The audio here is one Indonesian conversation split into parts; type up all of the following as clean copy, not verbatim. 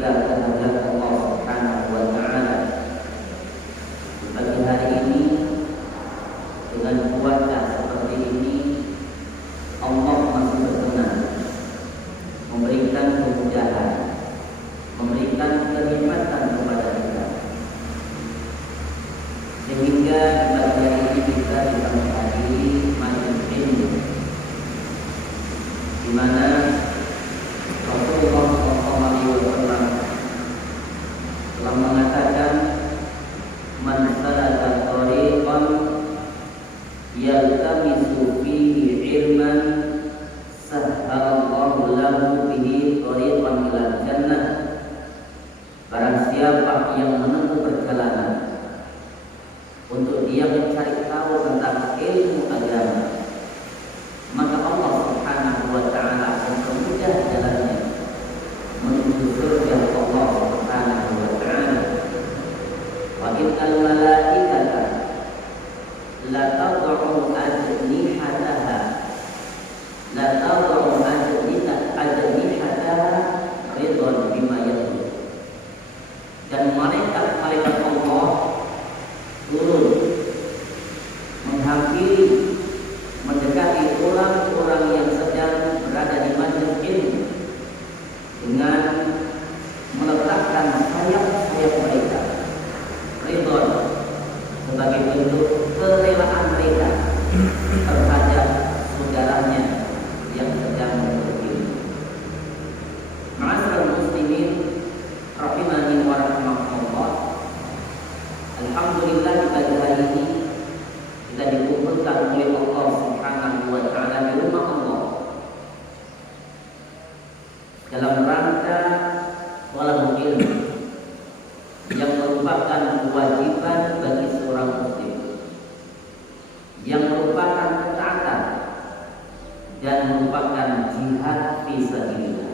kita kehendak Allah Subhanahu wa taala. Di pagi hari ini dengan cuaca seperti ini, Allah masih berkenan memberikan kemudahan, memberikan kenikmatan kepada kita, sehingga di pagi hari ini kita ditemani majelis ilmu, di mana Rasulullah SAW telah mengatakan, man salaka tariqan yaltamisu fihi ilman sahhalallahu lahu bihi tariqan ilal jannah. Barang siapa yang menempuh perjalanan untuk dia mencari tahu tentang ilmu agama, maka Allah Subhanahu wa taala akan mempermudah jalannya menuju surga Allah Subhanahu wa taala. Wa innal malaikata la tad'u ajnihataha ridwan bima yaqul. Dan malaikat-malaikat Allah turun menghampiri, mendekati orang-orang yang sedang berada di majelis ilmu dengan meletakkan sayap-sayap mereka, ridwan, sebagai bentuk kerelaan mereka terhadap saudaranya yang sedang menuntut ilmu. Ma'asyiral muslimin rahimani wa rahimakumullah. Alhamdulillah di pagi hari ini kita dikumpulkan oleh Allah Subhanahu wa taala di rumah Allah dalam rangka thalabul ilmi yang merupakan kewajiban bagi seorang muslim, yang merupakan ketaatan dan merupakan jihad fi sabilillah.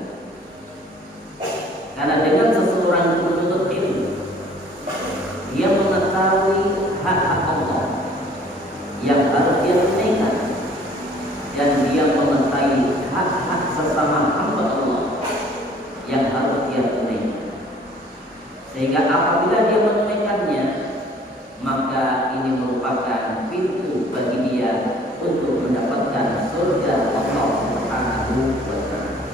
Karena dengan seseorang menuntut ilmu, dia mengetahui hak-hak Allah yang harus dia tunaikan, dan dia mengetahui hak-hak sesama hamba Allah yang harus dia tunaikan. Sehingga apabila dia menunaikannya, maka ini merupakan pintu bagi dia untuk mendapatkan surga Allah Subhanahu wa taala.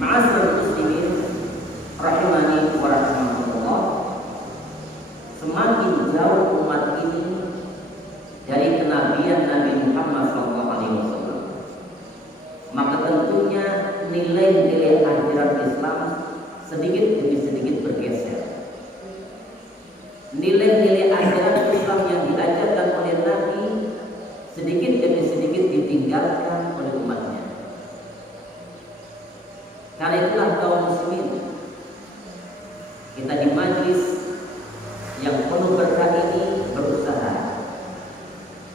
Ma'asyiral muslimin rahimani wa rahimakumullah. Semakin jauh umat ini dari kenabian Nabi Muhammad SAW, maka tentunya nilai-nilai ajaran Islam sedikit demi sedikit bergeser. Nilai-nilai ajaran Islam yang diajarkan oleh Nabi sedikit demi sedikit ditinggalkan oleh umatnya. Karena itulah kaum muslimin, kita di majlis yang penuh berkah ini berusaha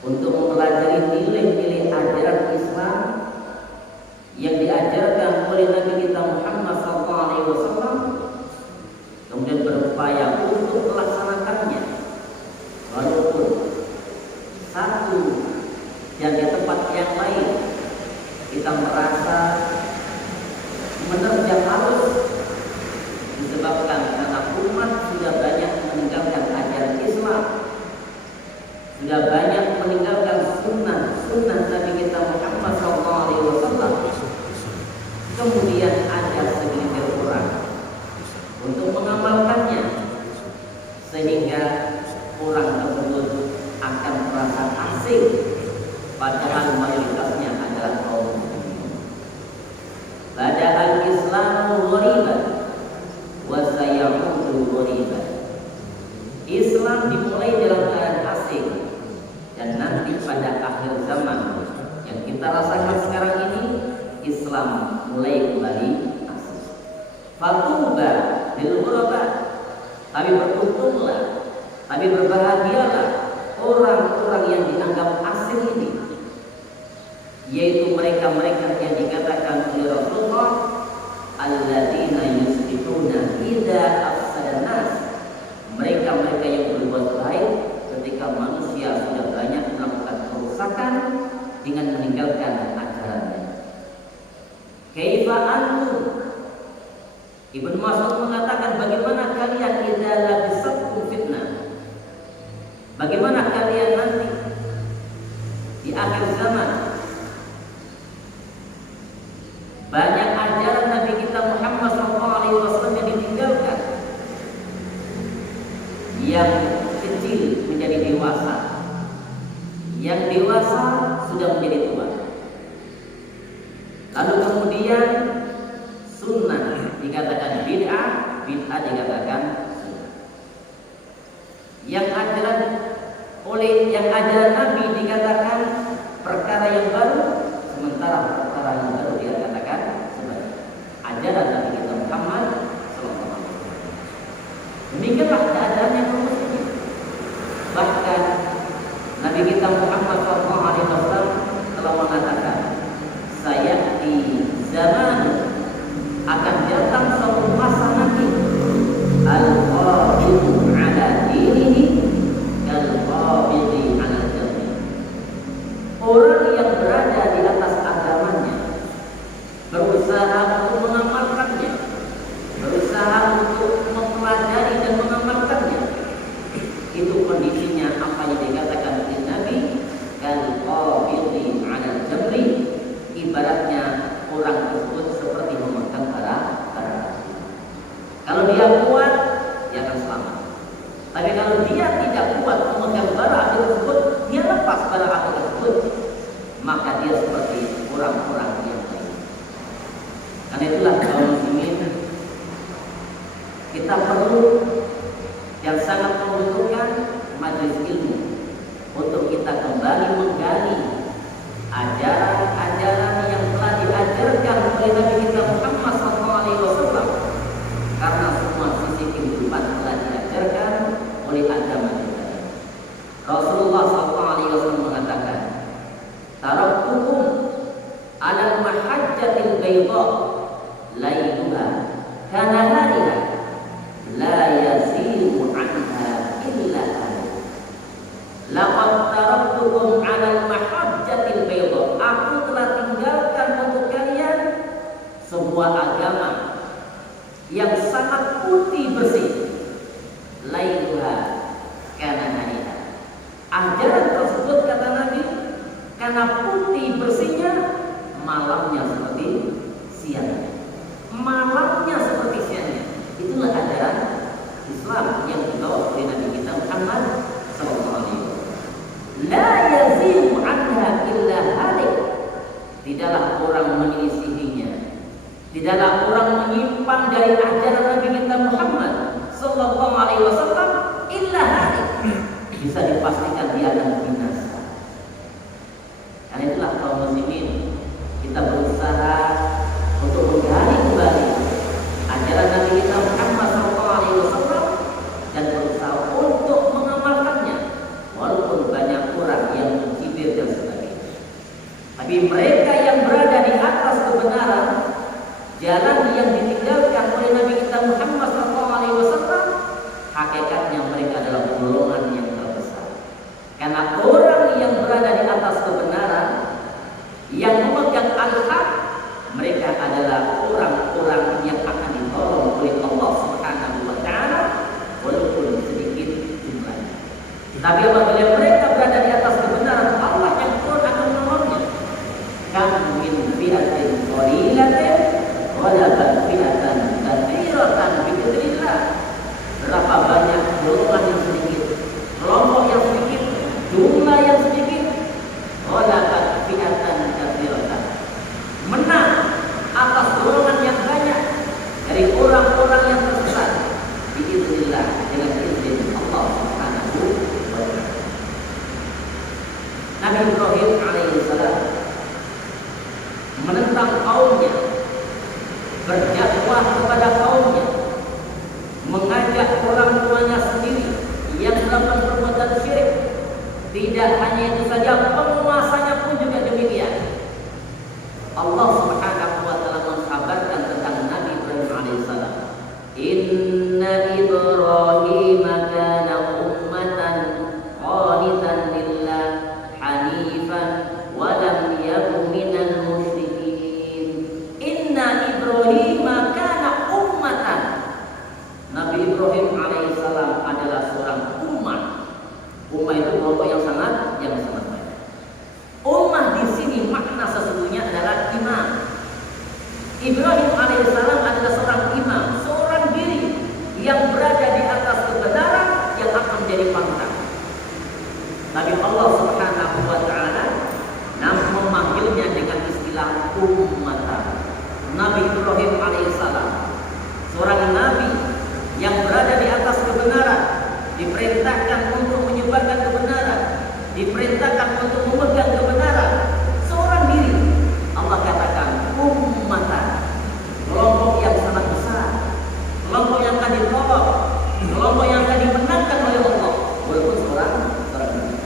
untuk mempelajari nilai-nilai ajaran Islam yang diajarkan oleh Nabi kita Muhammad SAW, kemudian berupaya untuk melaksanakannya, walaupun satu dan di tempat yang lain kita merasa menerjang arus, disebabkan karena umat sudah banyak meninggalkan ajaran Islam, sudah banyak meninggalkan sunnah Nabi kita Muhammad SAW. Kemudian ada segelintir orang untuk mengamalkannya, sehingga orang tersebut akan merasa asing, padahal mayoritasnya adalah kaum muslimin. Bada'al Islamu ghariban wa sayaudu ghariban. Islam dimulai dalam keadaan asing, dan nanti pada akhir zaman yang kita rasakan sekarang ini, Islam mulai kembali asing. Fatuba lil ghuraba, tapi beruntunglah, tapi berbahagialah orang-orang yang dianggap asing ini, yaitu mereka-mereka yang dikatakan oleh Rasulullah, alladzina yuslihuna idza afsadan nas, mereka-mereka yang berbuat baik ketika manusia sudah banyak melakukan kerusakan dengan meninggalkan ajarannya. Kaifa antum Ibnu Mas'ud mengatakan, bagaimana kalian idza labisatkum fitnah? Bagaimana kalian nanti di akhir zaman banyak ajaran Nabi kita Muhammad SAW yang ditinggalkan, yang kecil menjadi dewasa, yang dewasa sudah menjadi tua. Lalu kemudian sunnah dikatakan bid'ah, bid'ah dikatakan sunnah. Yang ajaran Nabi dikatakan perkara yang baru, sementara perkara yang baru dia katakan sebagai ajaran Nabi kita Muhammad SAW. Demikianlah keadaannya kaum muslimin. Bahkan Nabi kita Muhammad SAW telah mengatakan, sayati zaman, akan datang suatu masa nanti, al-qabidu ala dinihi kal-qabidi ala jannah. Orang yang berada di atas agamanya, berusaha untuk mengamalkannya, berusaha untuk mempelajari dan mengamalkannya, itu kondisinya apa yang dikatakan oleh Nabi, kal-qabidi ala jannah. Ibaratnya orang tersebut seperti memegang bara. Kalau dia kuat, dia akan selamat. Tapi kalau dia tidak kuat memegang bara api tersebut, dia lepas bara api tersebut, maka dia seperti orang-orang yang lain. Karena itulah kaum muslimin, kita perlu yang sangat membutuhkan majelis ilmu untuk kita kembali menggali ajaran-ajaran yang telah diajarkan oleh Nabi kita Muhammad SAW, karena semua sisi kehidupan telah diajarkan oleh agama kita. Rasulullah SAW mengatakan, taraktukum alal mahajjatil bayda lailuha kanahariha la yazimu anha illa halik. Laqad taraktukum alal mahajjatil bayda, aku telah tinggalkan untuk kalian sebuah agama yang sangat putih bersih. Lailuha kanahariha, ajaran tersebut kata Nabi, karena putih bersihnya, malamnya seperti siangnya, malamnya seperti siangnya. Itulah ajaran Islam yang dibawa oleh Nabi kita Muhammad SAW. La yazimu anha illa halik, tidaklah orang menyelisihinya, tidaklah orang menyimpang dari ajaran Nabi kita Muhammad SAW illa halik, bisa dipastikan dia akan binasa. Karena itulah kaum muslimin, kita berusaha untuk menggali kembali ajaran Nabi kita Muhammad SAW dan berusaha untuk mengamalkannya, walaupun banyak orang yang mencibir dan sebagainya. Tapi mereka yang berada di atas kebenaran, jalan yang ditinggalkan oleh Nabi kita Muhammad SAW, hakikatnya mereka adalah golongan yang terbesar. Karena orang yang berada di atas kebenaran, yang memegang al-haq, mereka adalah orang-orang yang akan ditolong oleh Allah Subhanahu wa Ta'ala, walaupun sedikit jumlahnya. Tapi apabila mereka berada di atas kebenaran, Allah yang akan menolongnya. Kam min fi'atin qalilatin ghalabat fi'atan katsiratan bi'idznillah. Berapa banyak golongan yang sedikit, kelompok yang sedikit, jumlah yang sedikit, ghalabat fi'atan katsiratan, menang atas golongan yang banyak dari orang-orang yang tersesat bi'idznillah, dengan izin Allah Subhanahu wa Ta'ala. Nabi Ibrahim alaihissalam menentang kaumnya, berdakwah kepada kaumnya, mengajak orang tuanya sendiri yang melakukan perbuatan syirik. Tidak hanya itu saja, penguasanya pun juga demikian. Allah Subhanahu wa Ta'ala mengkabarkan tentang Nabi Ibrahim alaihissalam, Inna Ibrahim kana ummatan qanitan lillah hanifan wa lam yakun minal musyrikin. Inna Ibrahim kana ummatan Ibrahim alaihissalam adalah seorang imam, seorang diri yang berada di atas kebenaran yang akan menjadi panutan. Tapi Allah Subhanahu wa taala memanggilnya dengan istilah ummatan. Nabi Ibrahim alaihissalam, seorang nabi yang berada di atas kebenaran, diperintahkan untuk menyebarkan kebenaran, diperintahkan untuk memegang kebenaran. Seorang diri, Allah katakan ummatan, kelompok yang sangat besar, kelompok yang akan ditolong, kelompok yang akan dimenangkan oleh Allah, walaupun seorang diri.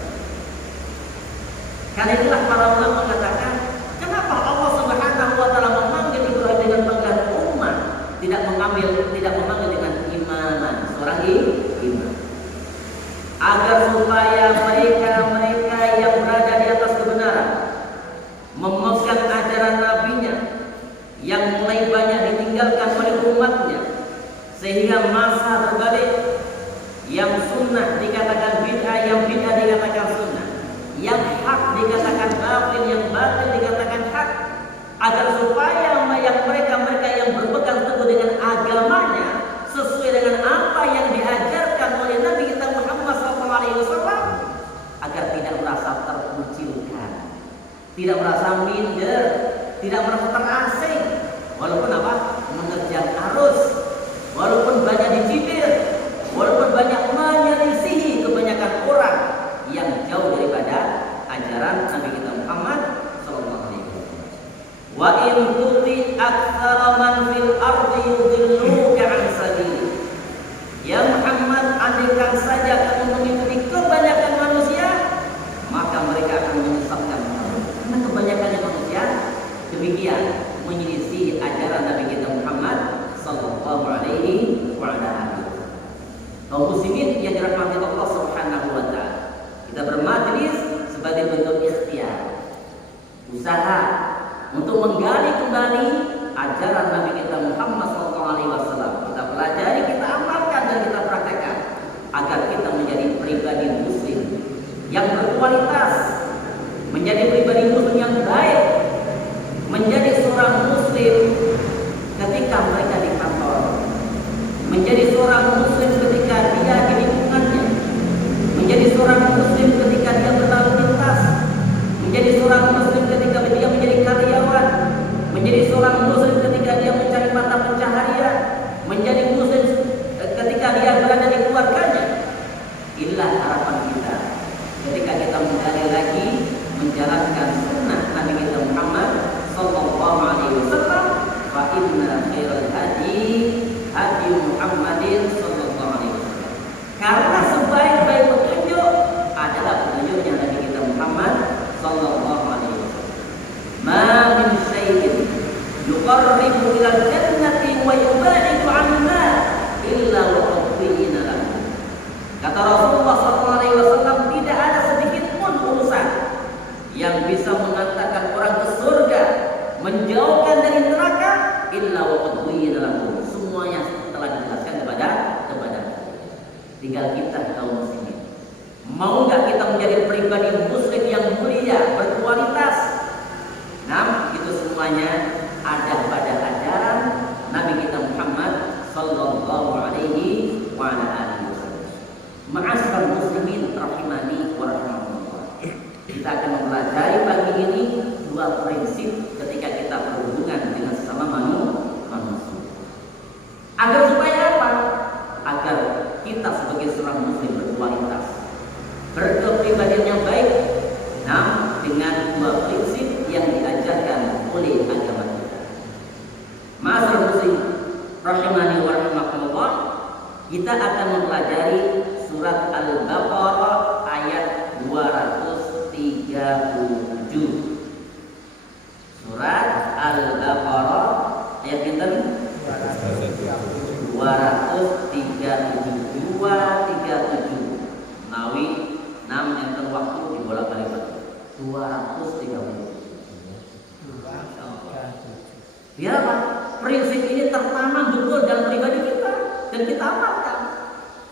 Karena itulah para ulama mengatakan, kenapa Allah Subhanahu wa taala memanggil Ibrahim dengan panggilan ummah, tidak memanggil dengan imaman, seorang imam. Agar supaya mereka yang berada di atas kebenaran, memegang ajaran nabinya yang mulai banyak ditinggalkan oleh umatnya, sehingga masa berbalik, yang sunnah dikatakan bid'ah, yang bid'ah dikatakan sunnah, yang hak dikatakan batil, yang batil dikatakan hak, agar supaya mereka yang berpegang teguh dengan agamanya sesuai dengan apa yang diajarkan oleh Nabi kita Muhammad SAW, agar tidak merasa terkucilkan, tidak merasa minder, tidak merasa terasing, walaupun apa? Menerjang arus, walaupun banyak dicibir, walaupun banyak menyelisihi kebanyakan orang yang jauh daripada ajaran Nabi kita Muhammad sallallahu alaihi wasallam. Wa in tuti aktsara man fil ardi yudilluka an sabili. Ya Muhammad, andaikan saja kamu mengikuti kebanyakan manusia, maka mereka akan menyesatkan kamu. Karena kebanyakannya manusia demikian menyelisih ajaran Nabi kita Muhammad sallallahu alaihi wasallam. Kaum muslimin yang dirahmati Allah Subhanahu wa taala, kita bermajlis sebagai bentuk ikhtiar, usaha untuk menggali kembali ajaran Nabi kita Muhammad SAW. Kita pelajari, kita amalkan dan kita praktekkan agar kita menjadi pribadi muslim yang berkualitas, menjadi pribadi muslim yang baik, menjadi seorang muslim ketika mereka di kantor, menjadi seorang muslim ketika dia di lingkungannya, menjadi seorang muslim ketika dia berlalu lintas, menjadi seorang muslim ketika dia menjadi karyawan, menjadi seorang muslim ketika dia mencari mata pencaharian, menjadi muslim ketika dia berada di keluarganya. Inilah harapan kita ketika kita menggali lagi menjalankan sunnah Nabi kita Muhammad sallallahu alaihi wasallam. Fa inna khairal hadi hadi Muhammadin sallallahu alaihi wasallam. Karena sebaik-baik petunjuk adalah petunjuknya Nabi kita Muhammad sallallahu alaihi wasallam. Ma min syai'in yuqarribu ila al-jannati wa yubaidu 'anha illa wa qadina lahu. Kata Rasulullah sallallahu alaihi wasallam, tidak ada sedikit pun urusan yang bisa mengantarkan orang ke surga, menjauhkan dari neraka, illa wa qadina lahu. Semuanya telah dijelaskan kepada tinggal kita kaum muslimin. Mau nggak kita menjadi pribadi muslim yang mulia, berkualitas? Nah, itu semuanya ada pada ajaran Nabi kita Muhammad sallallahu alaihi wa ala alihi wasallam. Ma'asyiral muslimin rahimani wa rahimakumullah. Kita akan mempelajari pagi ini dua prinsip ketika kita berhubungan dengan sesama manusia. Agar supaya apa? Agar kita sebagai seorang muslim berkualitas, berkepribadian yang baik, dengan dua prinsip yang diajarkan oleh agama kita. Ma'asyiral muslim rahimani wa rahimakumullah, kita akan mempelajari surat Al-Baqarah ayat 237. Surat Al-Baqarah ayat yang 237 Nawi 6 enten waktu dibolak-balik 230. Biar apa? Prinsip ini tertanam betul dalam pribadi kita dan kita amalkan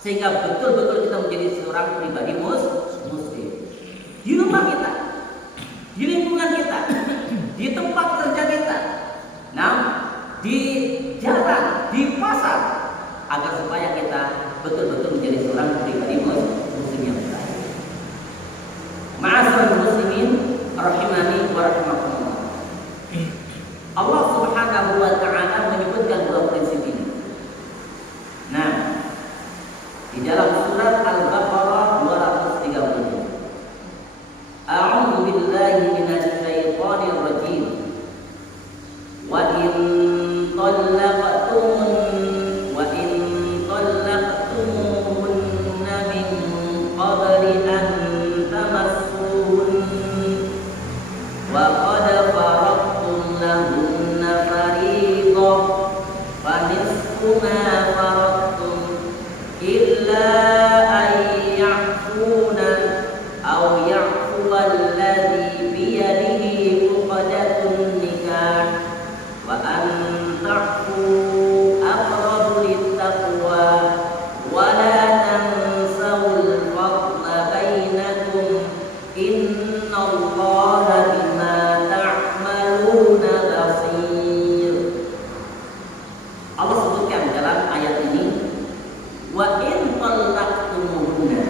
sehingga betul-betul kita menjadi seorang pribadi muslim di rumah kita, di lingkungan kita, di tempat kerja kita. Nah, di jalan, di pasar, agar supaya kita betul-betul menjadi seorang pribadi muslim yang baik. Ma'asyiral muslimin rahimani wa rahimakumullah. Allah Subhanahu wa taala menyebutkan dua prinsip ini. Nah, di dalam surat Al-Baqarah 230. A'udzu billahi minasy syaithanir rajim. Wa in طلقتموهن من قبل أن تمسوهن وقد فرضتم لهن فريضة فنصف ما فرضتم إلا أن يعفون أو يعفو الذي بيده عقدة النكاح وأن تعفوا أقرب للتقوى ولا تنسوا الفضل بينكم إن الله بما تعملون بصير. Allah sebutkan dalam ayat ini, wa in talaqtumuhunna,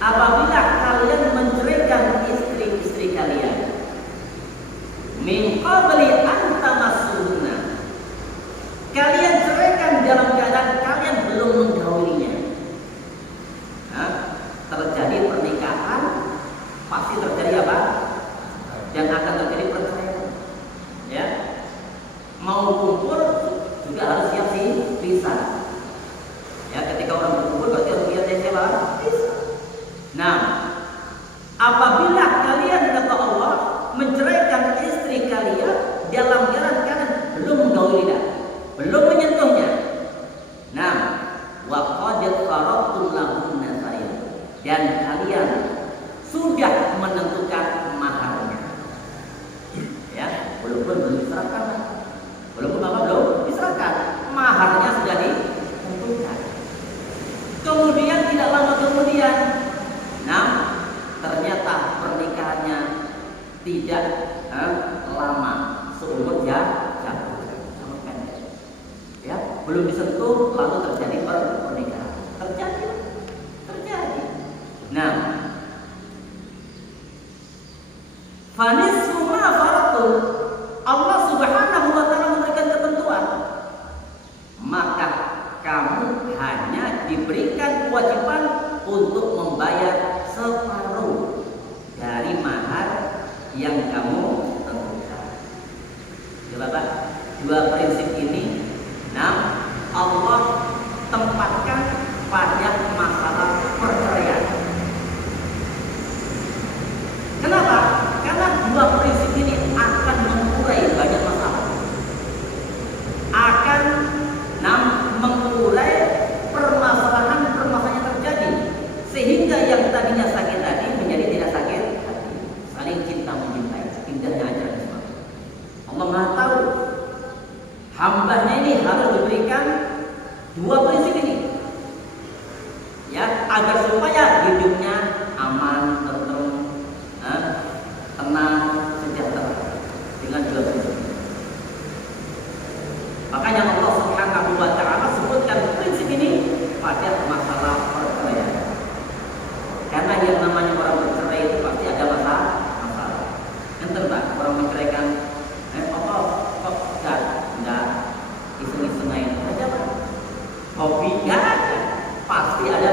apabila kalian menceraikan istri-istri kalian, min qabli an tamassuhunna, kalian ceraikan dalam keadaan kalian belum menggaulinya. Nah, terjadi pernikahan, pasti terjadi apa? Dan akan terjadi perceraian. Ya, mau kumpul juga harus siap sih pisah. Ya, ketika orang berkumpul berarti harus lihat siapa? Pisah. Nah, apabila kalian kata Allah menceraikan istri kalian dalam keadaan kalian belum menggauli dia, belum menyentuhnya. Nah, wa qad faradtum lahunna fariidah, dan kalian sudah menentukan maharnya. Ya, walaupun belum diserahkan, walaupun apa belum diserahkan, maharnya sudah ditentukan. Kemudian tidak lama kemudian, nah ternyata pernikahannya tidak lama, seumur jatuh, sangat pendek. Ya, belum disentuh lalu terjadi pernikahan. Terjadi. Nah, fanisfu ma faradtum, Allah Subhanahu wa taala memberikan ketentuan. Maka kamu hanya diberikan kewajiban untuk membayar separuh dari mahar yang kamu tentukan. Coba Pak, dua prinsip ini, nah Allah tempatkan pada masalah perceraian. Kenapa? Karena dua prinsip ini akan mengurai banyak masalah, akan mengurai permasalahan yang terjadi, sehingga yang tadinya sakit hati menjadi tidak sakit hati, saling cinta mencintai. Indahnya ajaran Islam. Allah Maha tahu hambanya ini harus diberikan dua prinsip ini, ya, agar supaya hidupnya aman, tenang, sejahtera dengan dua prinsip. Makanya Allah Subhanahu wa taala sebutkan prinsip ini pada masalah perceraian. Karena yang namanya orang bercerai itu pasti ada masalah. Enten Pak, orang menceraikan kok enggak iseng-iseng aja Pak. Hobi enggak ada. Pasti ada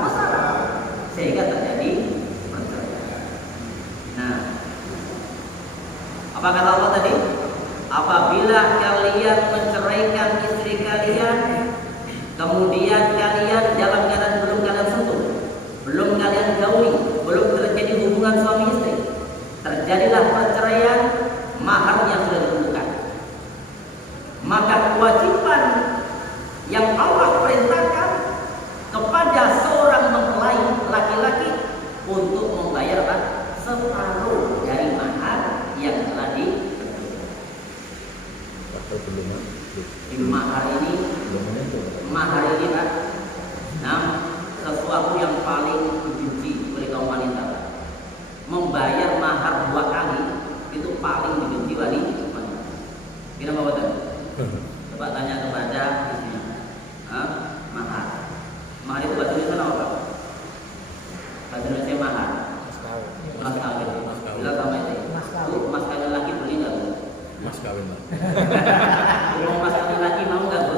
masalah. Sehingga terjadi perceraian. Nah, apa kata Allah tadi? Apabila kalian menceraikan istri kalian, kemudian kalian dalam keadaan belum kalian sentuh, belum kalian gauli, belum terjadi hubungan suami istri, terjadilah perceraian, maharnya sudah ditentukan. Maka kewajiban yang Allah perintahkan kepada seorang mempelai laki-laki untuk membayar separuh dari mahar yang telah ditentukan. Mahar ini Pak, nah, sesuatu yang paling dibenci oleh kaum wanita. Membayar mahar 2 kali itu paling dibenci wanita. Kenapa betul? Coba tanya kepada istri. Mahar. Mahar itu bahasa Indonesia apa? Bahasa Indonesia mahar. Mas kawin. Bila sama itu. Mas kawin laki boleh nggak? Mas kawin. Kalau mas kawin laki mau nggak Bu?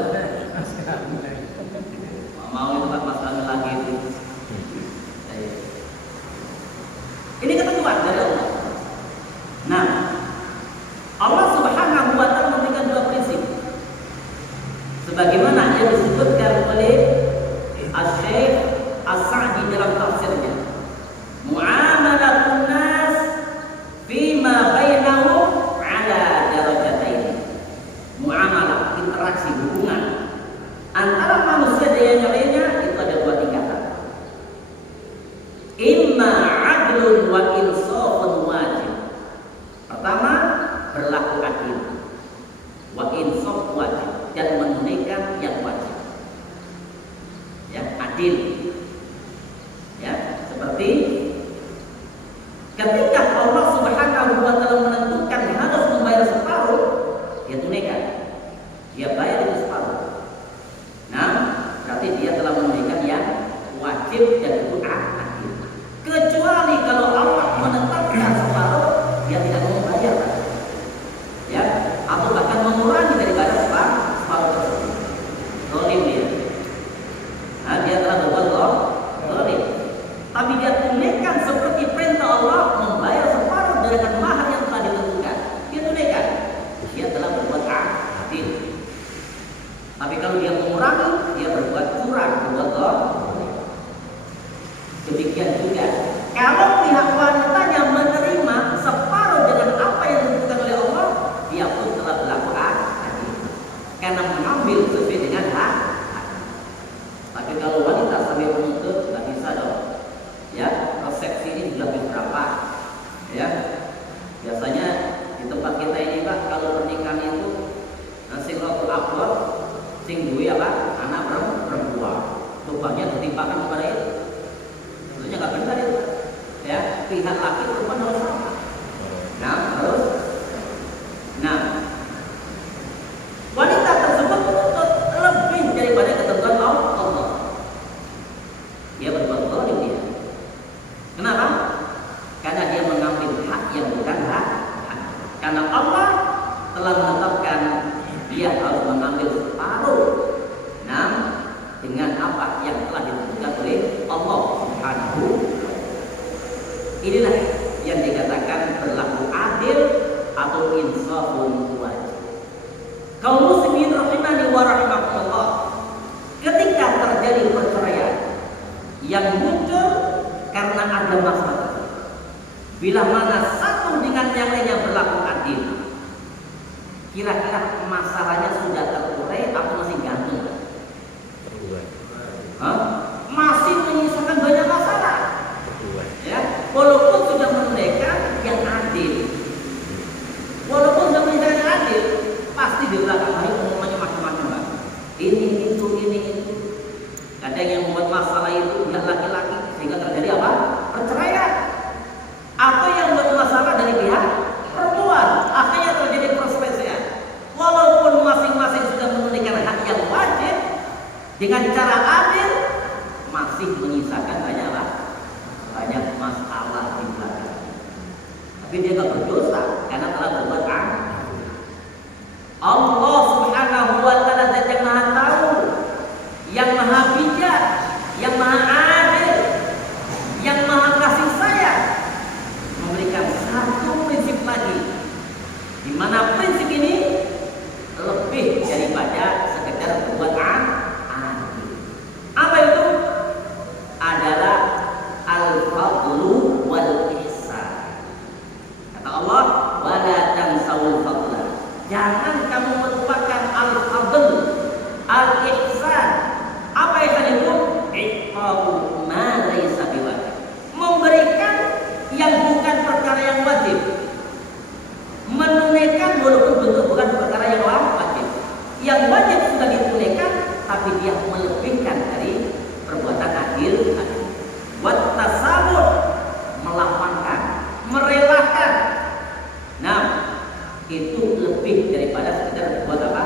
Mau itu kan mas kawin laki itu. Ini ketentuan dari Allah. Nah, Allah Subhanahu wa Ta'ala memberikan dua prinsip. Sebagaimana yang disebutkan oleh Asy-Syaikh As-Sa'di dalam tafsirnya. Muamalatun nas fima bainahum ala darajatain. Muamalah, interaksi, hubungan antara manusia dengan yang lainnya itu ada dua tingkatan. Imma adlun wa insafun wajib. Pertama, berlaku adil. Wa insaf wajib, dan menunaikan yang wajib. Ya, adil. Ya, seperti ketika Allah Subhanahu wa Ta'ala menentukan harus membayar separuh, dia tunaikan. Dia bayar itu separuh. Nah, berarti dia telah menunaikan yang wajib dan itu adil. Kecuali kalau Allah menetapkan separuh, dia tidak mau membayar. Ya, atau bahkan mengurangi daripada separuh tersebut. Zalim dia. Nah, dia telah berbuat zalim. Tapi dia tunaikan seperti perintah Allah membayar separuh dengan mahar yang telah ditentukan. Dia tunaikan. Dia telah berbuat adil. Tapi kalau dia mengurangi, dia berbuat curang, berbuat zalim. Demikian juga kalau pihak wanitanya menerima separuh dengan apa yang ditentukan oleh Allah, dia pun telah berlaku adil karena mengambil sesuai dengan hak. Tapi kalau wanita sampai menuntut, nggak bisa dong. Ya, resepsi ini sudah berapa? Ya, biasanya di tempat kita ini Pak, kalau pernikahan itu sing rotul abot, sing duwe apa? Anak perempuan. Lubangnya ditimpakan kepada itu. Tentunya nggak benar itu. Ya, pihak laki perempuan harus sama. Nah, terus, nah, wanita tersebut menuntut lebih daripada ketentuan Allah. Dia berbuat zalim dia. Kenapa? Karena dia mengambil hak yang bukan hak. Karena Allah telah menetapkan dia harus mengambil separuh. Nah, dengan apa yang telah ditentukan oleh Allah Subhanahu. Inilah yang dikatakan berlaku adil atau insafun wajib. Kaum muslimin rahimani wa rahimakumullah, ketika terjadi perceraian yang muncul karena ada masalah, bila mana satu dengan yang lainnya berlaku adil, kira-kira masalahnya sudah terurai atau masih gantung? Masih menyisakan banyak masalah. Ya, walaupun sudah menunaikan yang adil, walaupun sudah menunaikan yang adil, pasti di belakang hari omongannya macam-macam. Ini itu. Kadang yang membuat masalah itu pihak laki-laki sehingga terjadi apa? Perceraian. Atau yang membuat masalah dari pihak perempuan, akhirnya terjadi perselisihan. Walaupun masing-masing sudah menunaikan hak yang wajib dengan cara adil, masih menyisakan banyak masalah di belakang. Tapi dia tak berdosa karena telah berbuat adil. Allah Subhanahu wa Ta'ala zat yang maha tahu, yang maha bijak, yang maha adil, yang maha kasih sayang, memberikan satu prinsip lagi, di mana prinsip ini lebih daripada sekedar berbuat adil. Apa itu? Adalah al-fadlu wal ihsan. Kata Allah, wala tansawul fadla. Jangan kamu melupakan al-fadl, al-ihsan. Apa ihsan itu? Iqabu ma laysa biwajib. Memberikan yang bukan perkara yang wajib. Menunaikan walaupun bentuk bukan perkara yang wajib. Yang wajib sudah ditunaikan, tapi dia melebihkan dari perbuatan adil. Wat tasawuf, melapangkan, merelakan. Nah, itu lebih daripada sekedar berbuat apa?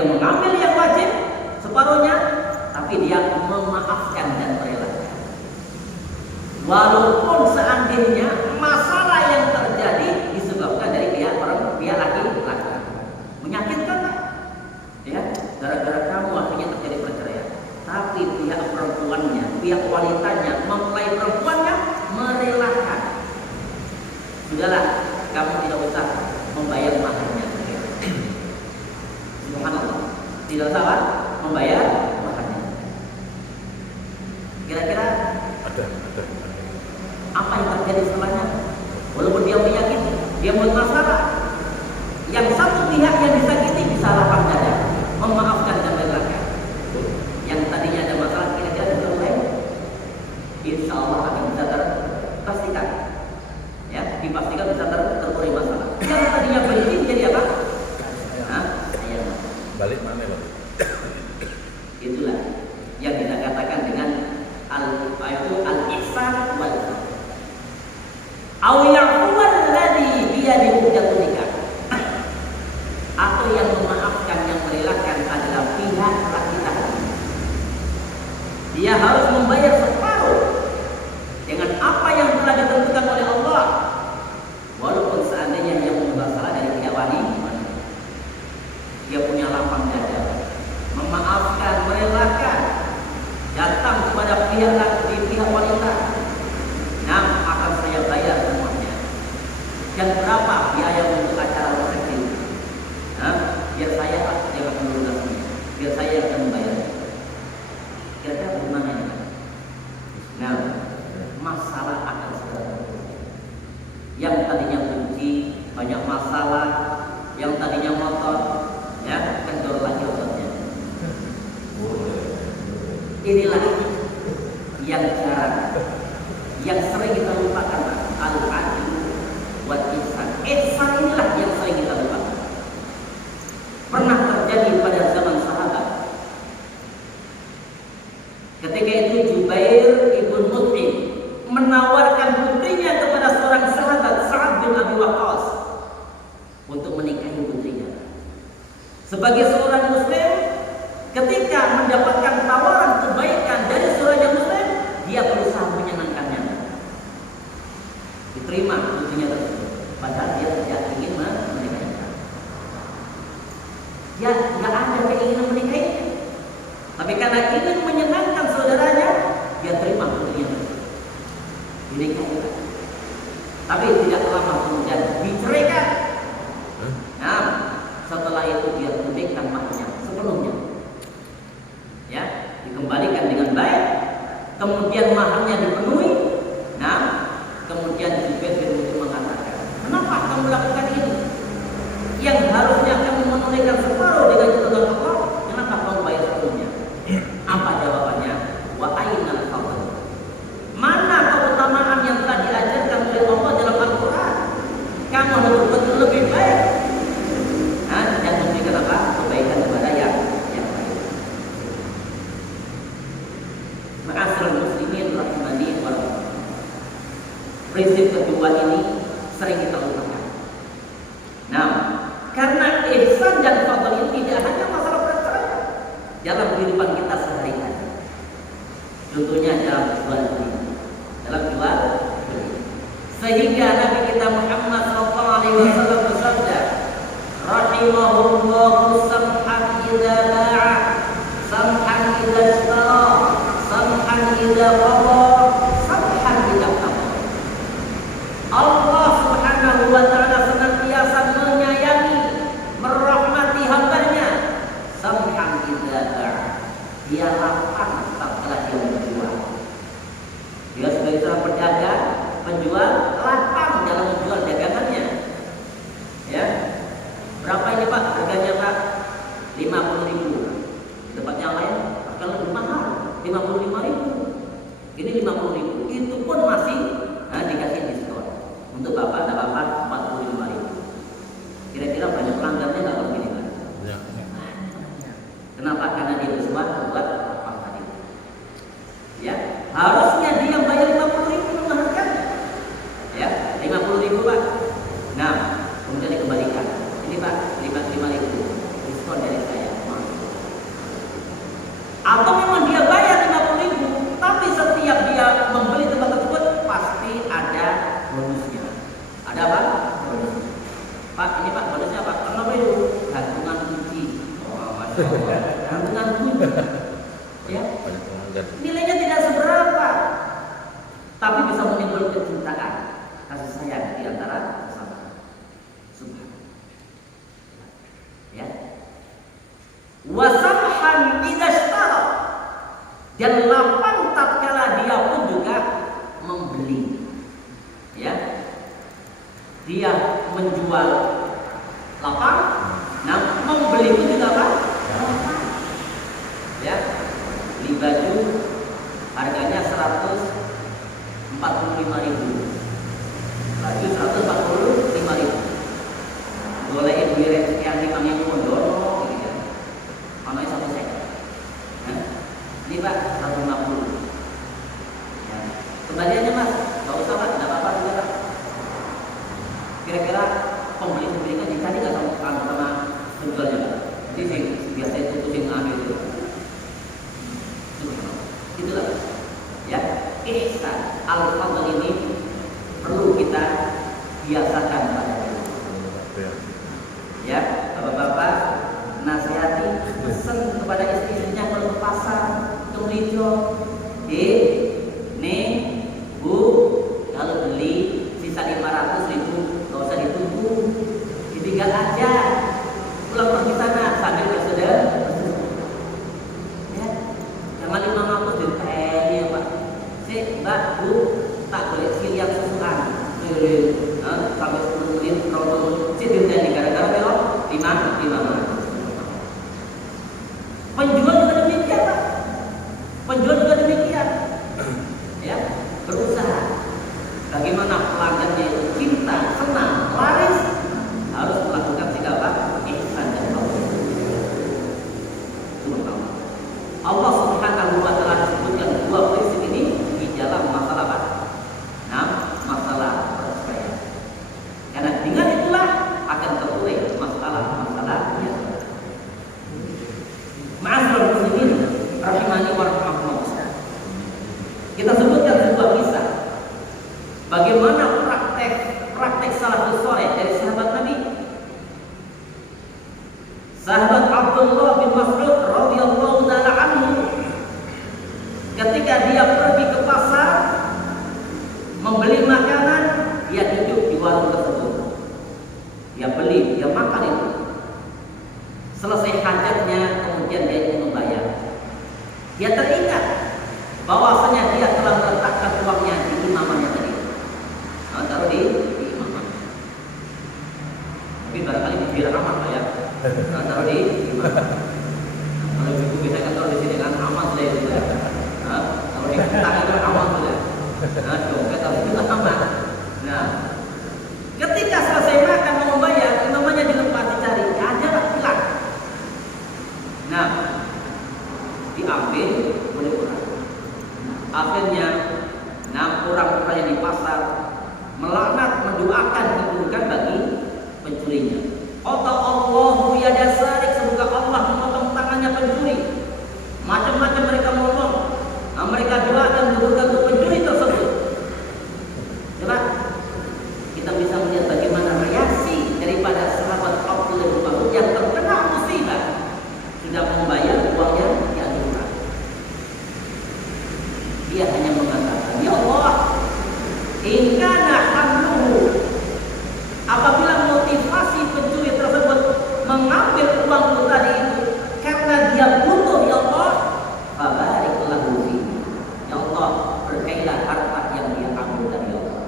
tidak mengambil yang wajib separuhnya, tapi dia memaafkan dan merelakan. Walaupun seandainya masalah yang terjadi disebabkan dari pihak laki-laki, menyakitkan kan? Ya, gara-gara kamu akhirnya terjadi perceraian. Tapi pihak perempuannya, pihak wanitanya, mempelai perempuannya merelakan. Sudahlah, kamu tidak usah membayar maharnya. Subhanallah, tidak usah membayar maharnya. Kira-kira ada. apa yang terjadi setelahnya? Walaupun dia menyakiti, dia buat masalah. Yang satu pihak yang disakiti bisa lapang dada, memaafkan dan merelakan. Yang tadinya ada masalah kira-kira selesai, insya Allah akan bisa terpastikan. Ya, dipastikan bisa terurai masalah. Yang tadinya benci jadi apa? Sayang. Balik mana Pak? Itulah yang kita katakan dengan al-ihsan wal aw ya'fu alladhi biyadihi nikah, atau yang memaafkan, yang merelakan adalah pihak laki-laki. Dia harus membayar separuh dengan apa yang telah ditentukan oleh Allah, walaupun seandainya yang bermasalah dari pihak wanita. Dia punya lapang dada, memaafkan, merelakan, datang kepada pihak wanita. Nah, akan saya bayar semuanya. Dan berapa biaya untuk acara resepsi? Biar saya yang akan melunasinya, biar saya yang akan membayar. Kira-kira bagaimana ini? Nah, masalah akan segera terjadi. Yang tadinya benci, banyak masalah, yang tadinya motor, ya kendor lagi ototnya. Inilah yang jarang, yang sering kita lupakan, al-adil wal ihsan. Ihsan inilah yang sering kita lupakan. Pernah terjadi pada zaman sahabat. Ketika itu Jubair ibn Mut'im menawarkan putrinya kepada seorang sahabat, Sa'ad bin Abi Waqqas, untuk menikahi putrinya. Sebagai seorang muslim, ketika mendapatkan tawaran kebaikan dari seorang yang muslim, dia berusaha menyenangkannya. Diterima putrinya tersebut, padahal dia tidak ingin menikahinya. Dia tidak ada keinginan menikahinya, tapi karena ingin menyenangkan saudaranya, dia terima putrinya dinikahikan. Tapi tidak lama kemudian diceraikan. Nah, setelah itu dia tunaikan maharnya sepenuhnya, ya, dikembalikan dengan baik, kemudian maharnya dipenuhi. Nah, kemudian Jubair bin Mut'im mengatakan, kenapa kamu lakukan ini? Yang harusnya kamu menunaikan separuh dengan tuntutan Allah, kenapa kamu bayar sepenuhnya? Apa jawabannya? Wa ainal fadl? Mana keutamaan yang telah diajarkan oleh Allah dalam Al-Quran? Kamu harus betul lebih baik. Dan memberikan apa? Kebaikan kepada yang baik. Ma'asyiral muslimin rahimani wa rahimakumullah. Prinsip kedua ini sering kita lupakan. Nah, karena ihsan dan fadl ini tidak hanya masalah perceraian, dalam kehidupan kita sehari-hari. Contohnya dalam jual beli. Sehingga Nabi kita Muhammad SAW bersabda, rahimahullahu samhan idza ba'a, samhan idza ishtara, samhan idza qada, samhan idza qada. Allah Subhanahu wa ta'ala senantiasa menyayangi, merahmati hambanya. Samhan idza ba'a, dia lapang tatkala dia menjual. Dia sebagai seorang pedagang, penjual, lapang dalam menjual dagangannya. Ya, berapa ini Pak? Harganya Pak 50.000. Di tempat yang lain kalau lebih mahal 55.000. Ini 50.000. Itu pun masih dikasih diskon. Untuk Bapak dan Bapak 45.000. Kira-kira banyak pelanggannya nggak begini Pak? Ya. Kenapa? Karena dia bersuara buat lapang tadi. Ya, harusnya dia bayar 50.000 menghargai. Ya, 50.000 Pak. Nah, kemudian dikembalikan. Ini Pak, 55.000 diskon dari saya. Dan lapang tatkala dia pun juga membeli. Ya. Dia menjual lapang, nah membeli itu juga apa? Lapang. Ya. Beli baju harganya 145.000. Baju 145.000. Boleh duit yang dipanggil kondono gitu ya. Ono satu set. Ya. Ini Pak 150. Ya. Kembaliannya Mas, enggak usah Pak, enggak apa-apa juga Pak. Kira-kira pembeli kan dicari enggak sama penjualnya Pak? Jadi sih biasa itu pusing ngambil itu. Itulah. Ya, ihsan al-fadl ini perlu kita biasakan Pak. Ya, bapak-bapak nasihati, pesan kepada istri-istrinya kalau ke pasar, ke Melijo, nih Bu, kalau beli sisa 500.000 nggak usah ditunggu, ditinggal aja, pulang pergi sana sambil bersedekah. Ya, jangan 500 ditanya Pak. Mbak, Bu, tak boleh silian susuan. Sampai 10 menit kalau cedil dan gara-gara belok 5. Penjual juga demikian Pak. Penjual juga demikian. Ya, berusaha. Bagaimana pelanggannya itu cinta, senang, laris, harus melakukan sikap apa? Ihsan dan tauhid. Allah Subhanahu wa taala sebutkan dua prinsip ini di dalam masalah apa? Nah, masalah perceraian. Karena dengan itulah akan terurai masalah-masalahnya. Ma'asyiral muslimin rahimani wa rahimakumullah. Kita sebutkan sebuah kisah bagaimana praktek salafus saleh dari sahabat Nabi. Sahabat Abdullah bin Mas'ud radhiyallahu taala anhu ketika dia pergi ke pasar membeli makanan, dia duduk di warung tersebut. Dia beli, dia makan itu. Selesai hajatnya, kemudian dia ingin membayar. Dia teringat bahwasanya dia telah meletakkan uangnya di imamannya tadi. Nah, taruh di imaman. Tapi barangkali biar aman lah ya. Nah, taruh di imaman. Kalau ibu bisa kan taruh di sini kan aman sudah itu ya. Nah, taruh di tangan itu aman sudah. Nah, dompet taruh itu aman. Nah, ketika selesai makan mau membayar, namanya dilepas dicari, ada hilang. Nah, diambil oleh orang. Akhirnya, orang-orang yang di pasar melaknat, mendoakan keburukan bagi pencurinya. Qata Allahu yada sarik, semoga Allah memotong tangannya pencuri. Macam-macam mereka ngomong. Nah, mereka doakan keburukan untuk pencuri tersebut. Coba kita bisa melihat bagaimana reaksi daripada sahabat Abdullah bin Mas'ud yang terkena musibah, sudah membayar uangnya diajukan. Dia hanya mengatakan, ya Allah, in kana hamluhu, apabila motivasi pencuri tersebut mengambil uangku tadi itu karena dia butuh, ya Allah, fabarik lahu fi. Ya Allah, berkailah harta yang dia ambil dari Allah.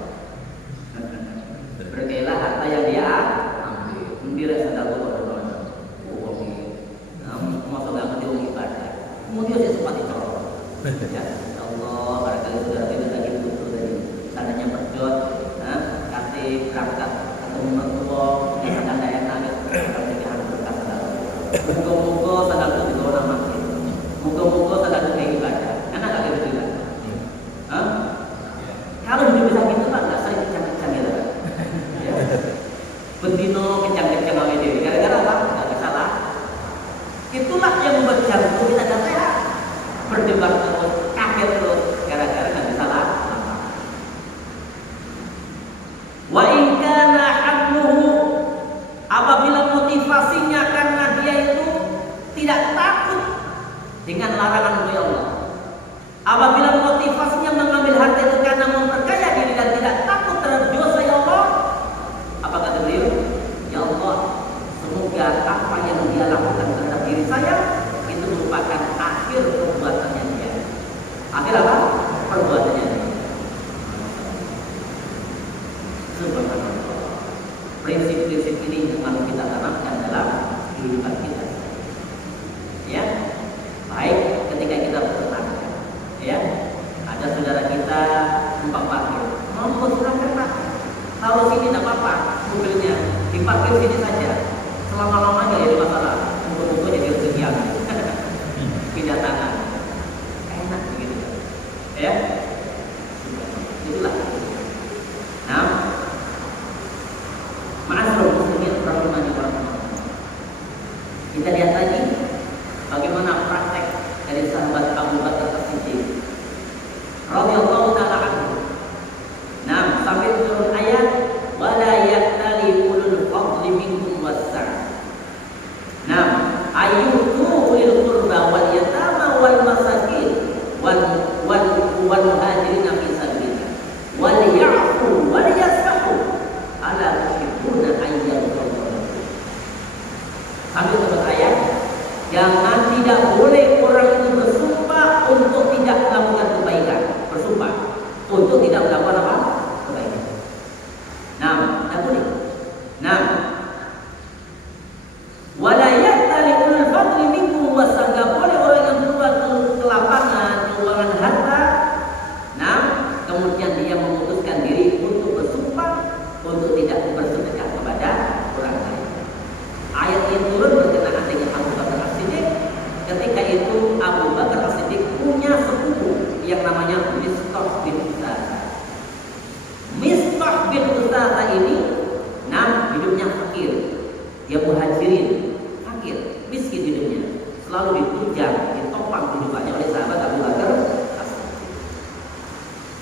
Berkailah harta yang dia ambil. Mendira sedang berdoa. Oh, masa nggak menjauh ibadah. Kemudian dia sempat dicolok. Ya Allah, barangkali saudara kita lagi butuh dari sananya berjot, kasih berangkat ketemu mertua, sedang tidak enak, berarti harus berkata saudara. Moga-moga sadar itu di orang masjid. Moga-moga sadar itu kayak ibadah. Enak nggak gitu juga? prinsip ini yang harus kita tanamkan dalam kehidupan kita. Ya, baik ketika kita bertetangga, ya, ada saudara kita numpang parkir, mau silahkan Pak, taruh sini tidak apa-apa, mobilnya diparkir sini saja, selama-lamanya ya masalah, untuk jadi kegiatan, pindah tangan, enak begitu, ya, itulah. Nah, ma'asyiral muslimin rahimani wa rahimakumullah. Kita lihat lagi bagaimana praktek dari sahabat Abu Bakar As-Siddiq radhiyallahu taala anhu. Nah, sampai turun ayat wala ya'tali ulul fadli minkum was-sa'ah. Nah, ayyutu ulil qurba wal yatama wal masakin wal muhajirin fi sabilillah wal ya'fu wal yasfahu ala tuhibbuna ayyaghfira. Sampai turun ayat, jangan tidak boleh orang itu bersumpah untuk tidak melakukan kebaikan, bersumpah untuk tidak melakukan apa? Kebaikan. Nah, tidak boleh. Nah, wala ya'tali ulul fadli minkum wasangga, boleh orang yang keluar ke lapangan keuangan harta, nah, kemudian dia memutuskan diri untuk bersumpah untuk tidak bersedekah kepada orang lain. Ayat ini turun berkenaan dengan Abu Bakar As-Siddiq. Ketika itu Abu Bakar As-Siddiq punya sepupu yang namanya Mistah bin Usasa. Mistah bin Usasa ini, nah, hidupnya fakir. Dia muhajirin, fakir, miskin hidupnya. Selalu ditunjang, ditopang kehidupannya oleh sahabat Abu Bakar As-Siddiq.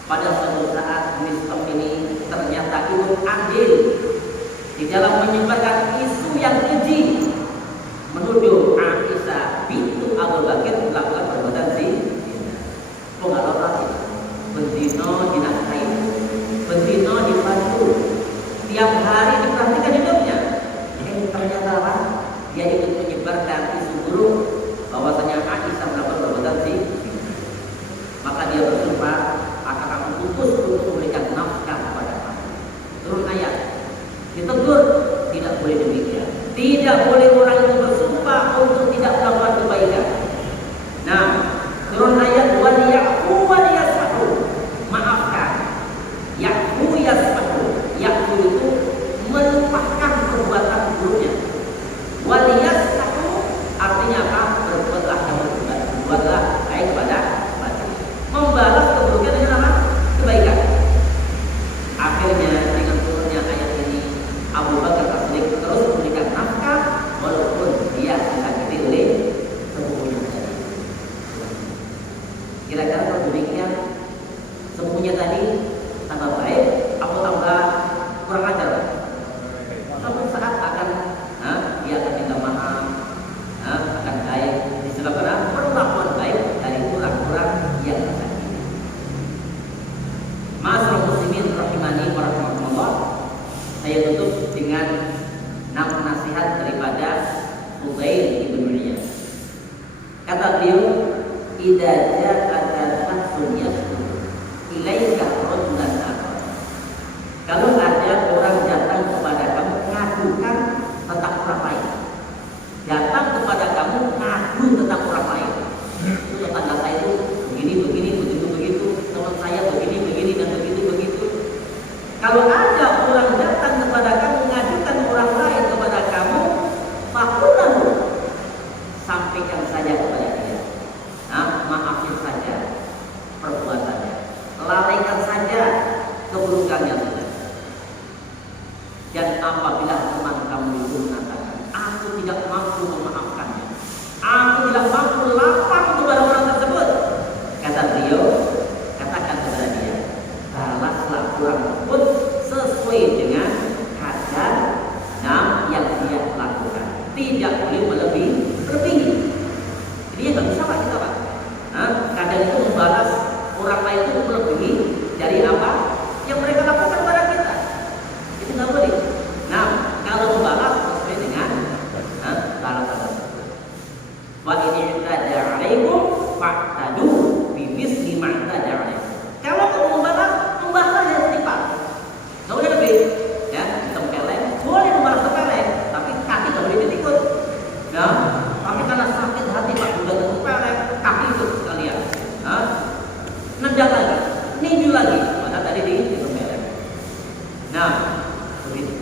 Pada suatu saat Mistah ini ternyata ikut andil di dalam menyebarkan isu yang keji, menuduh Aisyah bintu Abu Bakar melakukan perbuatan zina. Pengalaman benzino dinafkahi, benzino dipandu, tiap hari diperhatikan hidupnya. Ternyata apa? Dia ikut menyebarkan isu buruk bahwasanya Aisyah melakukan perbuatan zina. Maka dia bersumpah akan aku putus untuk memberikan nafkah kepada kamu. Turun ayat, ditegur tidak boleh demikian. Tidak boleh orang itu bersumpah untuk tidak melakukan kebaikan. Nah, turun ayat wal ya'fu wal yasfahu, maafkan. Ya'fu yasfahu, ya'fu itu melupakan perbuatan buruknya. Wal yasfahu artinya apa? Berbuatlah kamu baik, berbuatlah baik kepada manusia. Membalas keburukan dengan apa? Kebaikan. Akhirnya dengan turunnya ayat ini, Abu Bakar As-Siddiq terus memberikan nafkah walaupun dia disakiti oleh sepupunya tadi. Kira-kira kalau demikian, sepupunya tadi tambah baik atau tambah kurang ajar? Suatu saat akan, dia akan minta maaf, akan baik disebabkan perlakuan baik dari orang-orang yang tersakiti. Ma'asyiral muslimin rahimani wa rahimakumullah. Saya tutup dengan 6 nasihat daripada Fudail bin Iyad. Kata beliau, idza ja'aka shakhsun yasku ilaika rajulan akhar. Kalau ada orang datang kepada kamu mengadukan tentang orang lain, datang kepada kamu ngadu tentang orang lain, itu tetangga saya itu begini begitu, teman saya begini dan begitu. Kalau ada orang datang kepada kamu mengadukan orang lain kepada kamu, fakulahu, sampaikan saja kepada dia. Nah, maafin saja perbuatannya, lalaikan saja keburukannya saja. Dan apabila teman kamu itu mengatakan, aku tidak mampu memaafkannya, aku tidak mampu lapang kepada orang tersebut, kata beliau, katakan kepada dia, balaslah orang tersebut sesuai dengan kadar yang dia lakukan. Tidak boleh berlebih. Jadi nggak bisa Pak kita Pak. Kadang itu membalas orang lain itu melebihi dari apa yang mereka lakukan kepada kita. Itu nggak boleh. Nah, kalau membalas sesuai dengan balasan tersebut. Wa ini i'tada 'alaikum fa'tadu bimisli ma'tada 'alaikum. Kalau kamu membalas yang setimpal. tinggi lagi. Mana tadi ditempelkan. Nah, begitu.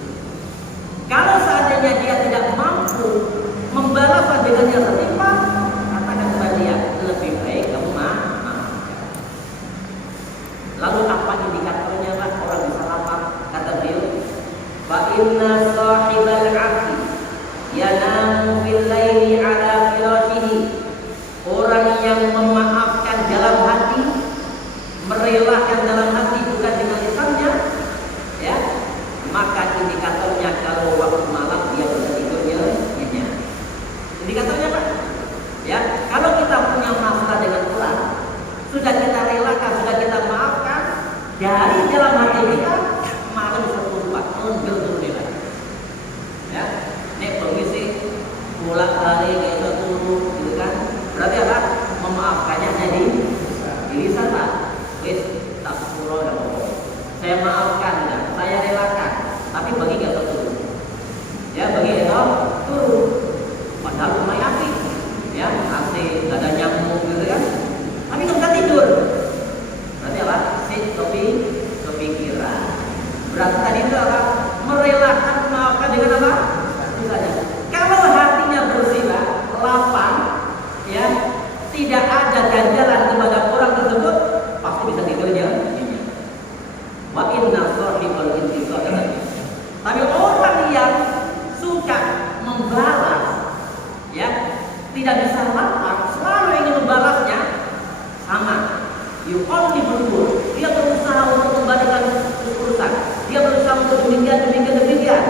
Kalau seandainya dia tidak mampu membalas dengan yang setimpal, katakan kepada dia, lebih baik kamu maafkan. Lalu apa indikatornya lah orang bisa lapar? Kata beliau, fa inna sahibal 'afwi yanamu bil laili 'ala firashihi. Orang yang memaafkan dalam hati, merelakan dalam hati bukan dengan lisannya, ya, maka indikatornya kalau waktu malam dia bisa tidurnya nyenyak. Indikatornya apa? Ya, kalau kita punya masalah dengan orang, sudah kita relakan, sudah kita maafkan, dari dalam hati kita malam setumpah, menggel dia. Ya, nek permisi bolak balik kayak itu, gitu kan? Berarti apa? Memaafkannya jadi lisan lah. Wis tak pura dan saya maafkan dan saya relakan, tapi bagi nggak turun. Ya, bagi itu turun. Padahal rumah api, ya, AC nggak ada nyamuk gitu kan? Tapi nggak bisa tidur. Berarti apa? Kepikiran. Berarti tadi itu apa? Merelakan memaafkan dengan apa? Misalnya, kalau hatinya bersila, lapang, ya, tidak ada ganjalan kepada orang tersebut, pasti bisa tidurnya. Wa inna sahibal intisar. Tapi orang yang suka membalas, ya, tidak bisa lapang, selalu ingin membalasnya, sama. Yuqalli berubur. Dia berusaha untuk kembalikan urusan. Dia berusaha untuk demikian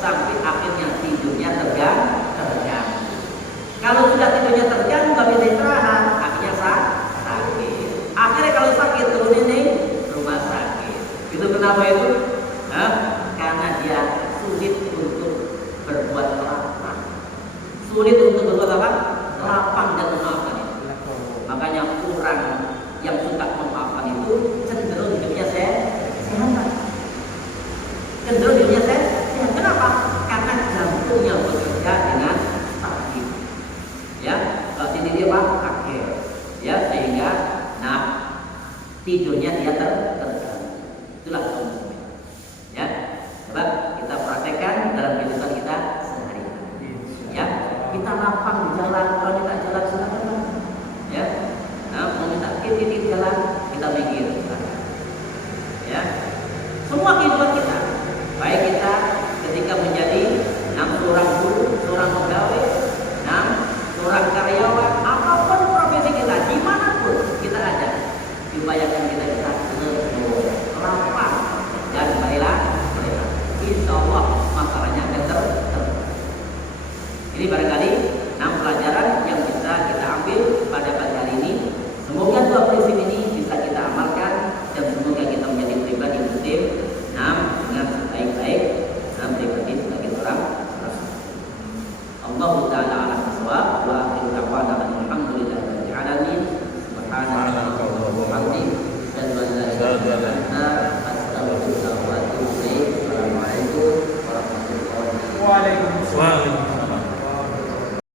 sampai akhirnya tidurnya terganggu. Kalau sudah tidurnya terganggu, nggak bisa istirahat, akhirnya sakit. Akhirnya kalau sakit turunin nih rumah sakit. Itu kenapa itu? Karena dia sulit untuk berbuat lapang. Sulit untuk berbuat apa? Lapang dan memaafkan itu. Makanya orang yang suka memaafkan itu cenderung hidupnya sehat. Cenderung hidupnya sehat. Kenapa? Karena jantungnya bekerja dengan stabil. Ya, kalau dia apa? Akhir. Ya, sehingga tidurnya dia terganggu. Itulah konsep. Ya, coba kita praktekkan dalam kehidupan kita sehari-hari. Ya, kita lapang di jalan, kalau kita jalan silakan. Ya, mau minta titip jalan, kita mikir. Ya, semua kehidupan kita, baik kita ketika menjadi seorang guru, seorang pegawai, seorang karyawan, apapun profesi kita, dimanapun kita ada, dibayangkan kita lebih lapang dan marilah, insya Allah masalahnya akan Ini barangkali 6 pelajaran yang bisa kita ambil pada pagi hari ini. Semoga 2 prinsip ini bisa kita amalkan dan semoga kita menjadi pribadi muslim dengan baik-baik dan pribadi sebagai seorang rasul. Allah Ta'ala ala bisawab wa akhiru da'wana alhamdulillahi rabbil alamin. Subhanallah wa bihamdihi asyhadu an la ilaha illa anta astaghfiruka wa atubu ilaik. Assalamualaikum warahmatullahi wabarakatuh. Waalaikumsalam.